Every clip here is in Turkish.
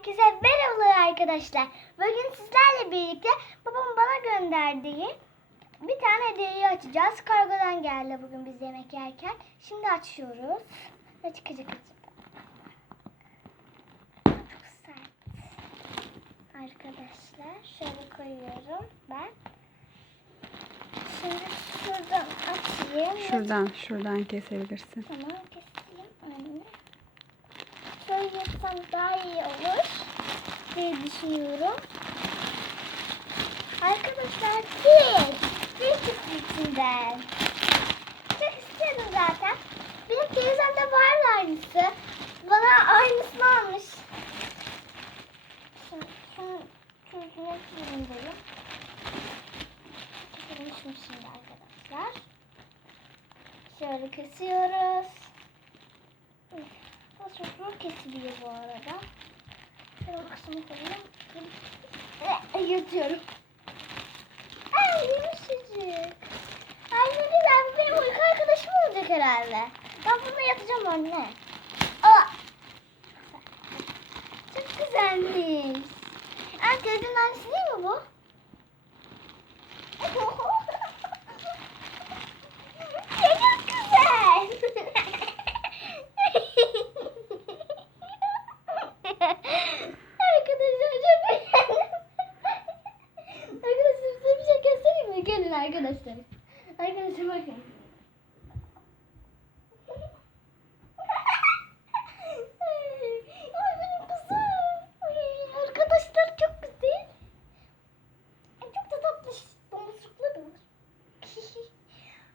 Herkese merhabalar arkadaşlar. Bugün sizlerle birlikte babam bana gönderdiği bir tane hediyeyi açacağız. Kargodan geldi bugün biz yemek yerken. Şimdi açıyoruz. Ne çıkacak acaba? Çok sert. Arkadaşlar şöyle koyuyorum ben. Şimdi şuradan açayım. Şuradan, şuradan kesebilirsin. Tamam keseyim anne. Şöyle yapsam daha iyi olur diye düşünüyorum. Arkadaşlar bir, bir çıktı içinden. Çok istiyordum zaten. Benim teyzemde vardı aynısı. Bana aynısını almış. Şimdi şunu çizeyim. Çizilmişim şimdi arkadaşlar. Şöyle kesiyoruz. Nasıl zor kesiliyor bu arada. Şöyle Yatıyorum. Ay yumuşacık. Ay ne güzel. Bu benim uyku arkadaşım olacak herhalde. Ben bununla yatacağım anne. Aa! Çok güzelmiş. Ay teyzenin annesi değil mi bu? arkadaşlar. Arkadaşlar bakın.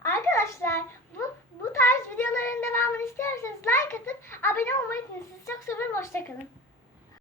arkadaşlar bu bu tarz videoların devamını isterseniz like atıp abone olmayı unutmayın. Sizi çok seviyorum. Hoşçakalın.